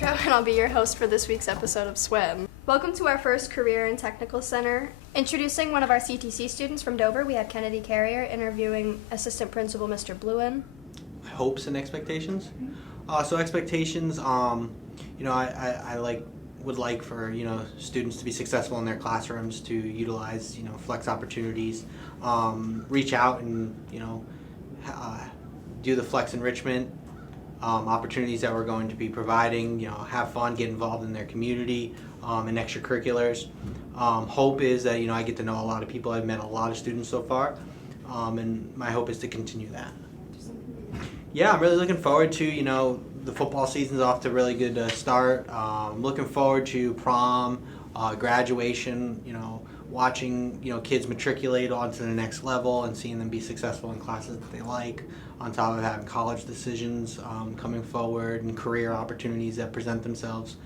Retro, and I'll be your host for this week's episode of SWEN. Welcome to our first Career and Technical Center. Introducing one of our CTC students from Dover, we have Kennedy Carrier interviewing Assistant Principal Mr. Bluen. Hopes and expectations. So expectations, I would like for students to be successful in their classrooms, to utilize flex opportunities, reach out and do the flex enrichment opportunities that we're going to be providing. Have fun, get involved in their community and extracurriculars. Hope is that I get to know a lot of people. I've met a lot of students so far, and my hope is to continue that. Yeah, I'm really looking forward to the football season's off to a really good start. I'm looking forward to prom, graduation, watching kids matriculate onto the next level and seeing them be successful in classes that they like, on top of having college decisions coming forward and career opportunities that present themselves.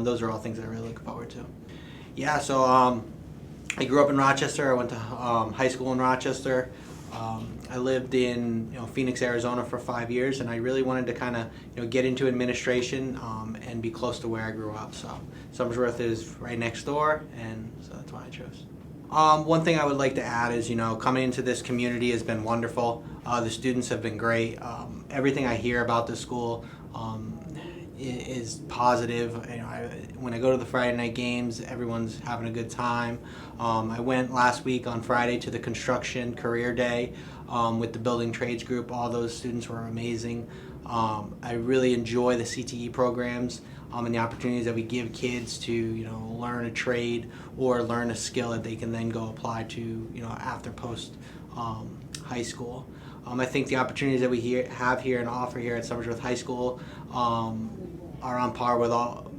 Those are all things I really look forward to. Yeah, so I grew up in Rochester. I went to high school in Rochester. I lived in Phoenix, Arizona for 5 years, and I really wanted to kind of get into administration and be close to where I grew up. So Somersworth is right next door, and so that's why I chose. One thing I would like to add is coming into this community has been wonderful. The students have been great. Everything I hear about this school is positive. When I go to the Friday night games, everyone's having a good time. I went last week on Friday to the construction career day with the building trades group. All those students were amazing. I really enjoy the CTE programs and the opportunities that we give kids to learn a trade or learn a skill that they can then go apply to after post high school. I think the opportunities that we have here and offer here at Somersworth High School are on par with all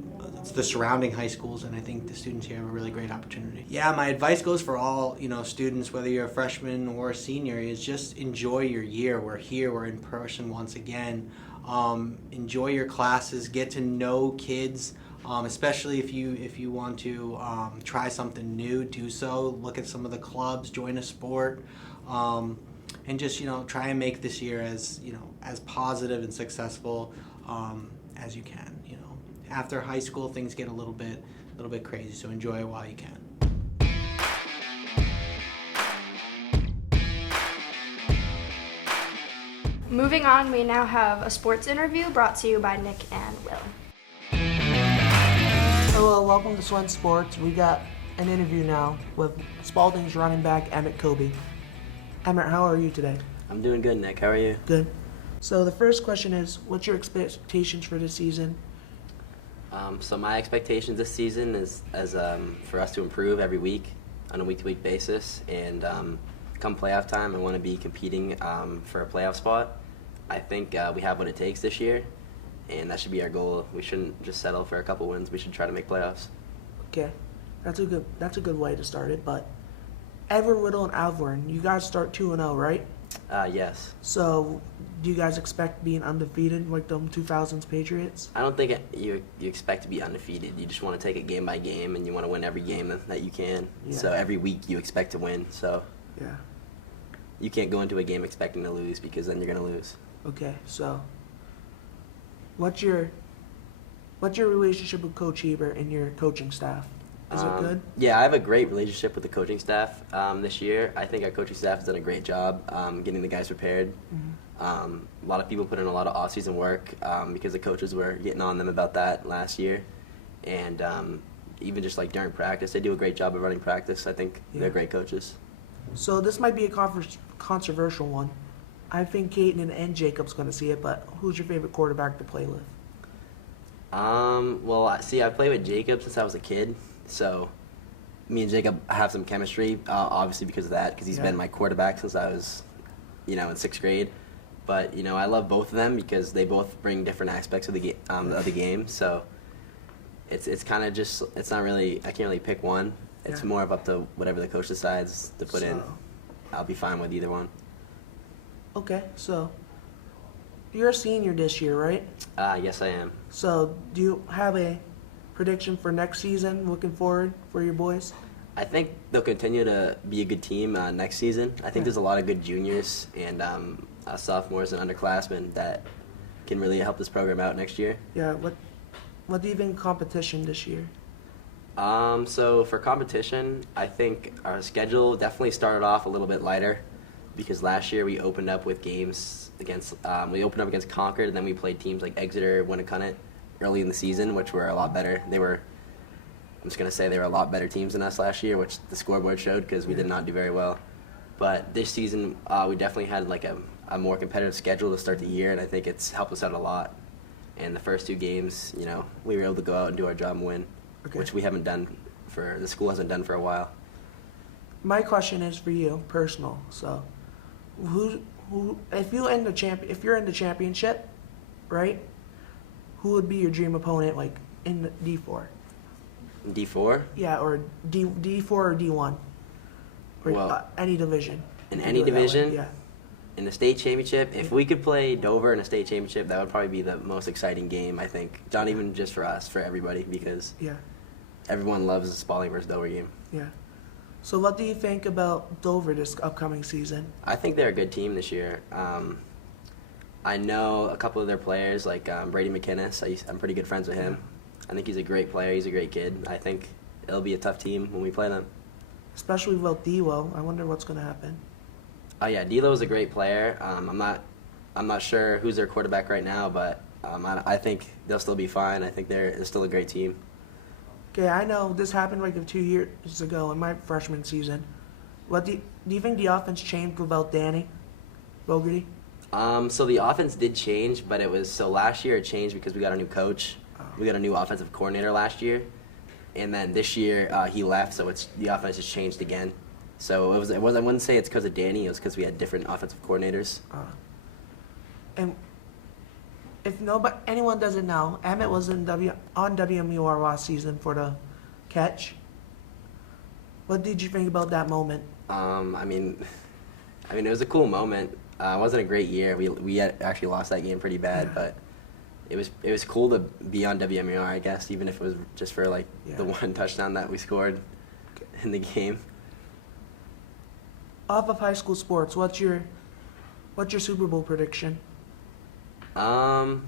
the surrounding high schools, and I think the students here have a really great opportunity. Yeah, my advice goes for all students, whether you're a freshman or a senior, is just enjoy your year. We're here, we're in person once again. Enjoy your classes, get to know kids, especially if you want to try something new, do so. Look at some of the clubs, join a sport. And just try and make this year as as positive and successful as you can. After high school, things get a little bit crazy, so enjoy it while you can. Moving on, we now have a sports interview brought to you by Nick and Will. Hello, welcome to SWEN Sports. We got an interview now with Spalding's running back Emmett Kobe. Emmett, how are you today? I'm doing good, Nick. How are you? Good. So the first question is, what's your expectations for this season? So my expectations this season is for us to improve every week on a week-to-week basis, and come playoff time, I want to be competing for a playoff spot. I think we have what it takes this year, and that should be our goal. We shouldn't just settle for a couple wins. We should try to make playoffs. Okay, that's a good way to start it. But Edward Whittle and Alvern, you guys start 2-0, right? Yes. So, do you guys expect being undefeated like them 2000s Patriots? I don't think you expect to be undefeated. You just want to take it game by game, and you want to win every game that you can. Yeah. So every week you expect to win. So yeah, you can't go into a game expecting to lose, because then you're going to lose. Okay, so what's your relationship with Coach Heber and your coaching staff? Is it good? Yeah, I have a great relationship with the coaching staff this year. I think our coaching staff has done a great job getting the guys prepared. Mm-hmm. A lot of people put in a lot of off-season work because the coaches were getting on them about that last year. And even just like during practice, they do a great job of running practice. I think they're great coaches. So this might be a controversial one. I think Caden and Jacob's going to see it, but who's your favorite quarterback to play with? Well, see, I played with Jacob since I was a kid. So me and Jacob have some chemistry, obviously because of that, because he's been my quarterback since I was, in 6th grade. But, I love both of them because they both bring different aspects of the game. So it's kind of just, it's not really, I can't really pick one. It's more up to whatever the coach decides to put in. I'll be fine with either one. Okay, so you're a senior this year, right? Yes, I am. So do you have a prediction for next season, looking forward for your boys? I think they'll continue to be a good team next season. I think there's a lot of good juniors and sophomores and underclassmen that can really help this program out next year. Yeah, What do you think of competition this year? So for competition, I think our schedule definitely started off a little bit lighter because last year we opened up with games against Concord, and then we played teams like Exeter, Winnacunnet early in the season, which were a lot better. I'm just going to say they were a lot better teams than us last year, which the scoreboard showed because we did not do very well. But this season, we definitely had like a more competitive schedule to start the year, and I think it's helped us out a lot. And the first 2 games, we were able to go out and do our job and win, which we haven't done the school hasn't done for a while. My question is for you, personal. So, if you're in the championship, right? Who would be your dream opponent, like in the D4? D4? Yeah, or D4 or D1, or Well, any division. In You any do it that way, division? Yeah. In the state championship, if we could play Dover in a state championship, that would probably be the most exciting game, I think. Not even just for us, for everybody, because Yeah. everyone loves the Spalding versus Dover game. Yeah. So what do you think about Dover this upcoming season? I think they're a good team this year. I know a couple of their players, like Brady McInnes. I'm pretty good friends with him. I think he's a great player. He's a great kid. I think it'll be a tough team when we play them. Especially without Dewo. I wonder what's going to happen. Oh yeah, D'Lo's a great player. I'm not sure who's their quarterback right now, but I think they'll still be fine. I think they're still a great team. Okay, I know this happened like 2 years ago in my freshman season. What do you think the offense changed without Danny Bogarty? So the offense did change, but last year it changed because we got a new coach. We got a new offensive coordinator last year, and then this year he left, so the offense has changed again. So I wouldn't say it's because of Danny. It was because we had different offensive coordinators. And if anyone doesn't know, Emmett was on WMUR last season for the catch. What did you think about that moment? I mean, it was a cool moment. It wasn't a great year. We had actually lost that game pretty bad, but it was cool to be on WMUR, I guess, even if it was just for the one touchdown that we scored in the game. Off of high school sports, what's your Super Bowl prediction? What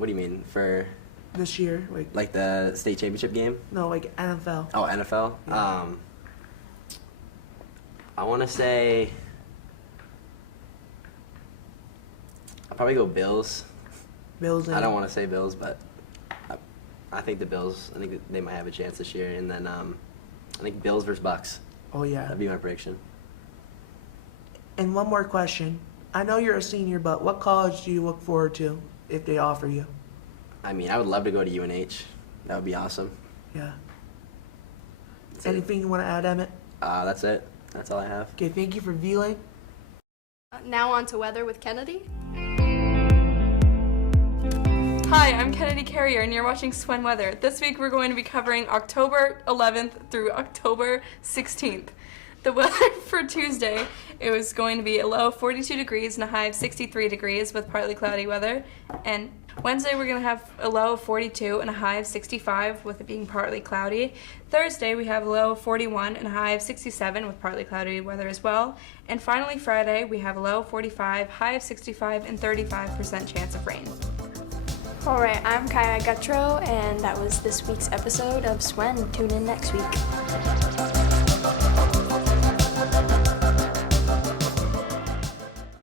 do you mean for This year, like the state championship game? No, like NFL. Oh, NFL. Yeah. I want to say I'll probably go Bills. Bills. I don't want to say Bills, but I think the Bills. I think that they might have a chance this year, and then I think Bills versus Bucks. Oh yeah. That'd be my prediction. And one more question. I know you're a senior, but what college do you look forward to if they offer you? I mean, I would love to go to UNH. That would be awesome. Yeah. That's it. Anything you want to add, Emmett? That's it. That's all I have. Okay, thank you for viewing. Now on to weather with Kennedy. Hi, I'm Kennedy Carrier, and you're watching SWEN Weather. This week we're going to be covering October 11th through October 16th. The weather for Tuesday, it was going to be a low of 42 degrees and a high of 63 degrees with partly cloudy weather. And Wednesday we're going to have a low of 42 and a high of 65 with it being partly cloudy. Thursday we have a low of 41 and a high of 67 with partly cloudy weather as well. And finally Friday we have a low of 45, high of 65, and 35% chance of rain. Alright, I'm Kaya Gutro, and that was this week's episode of SWEN. Tune in next week.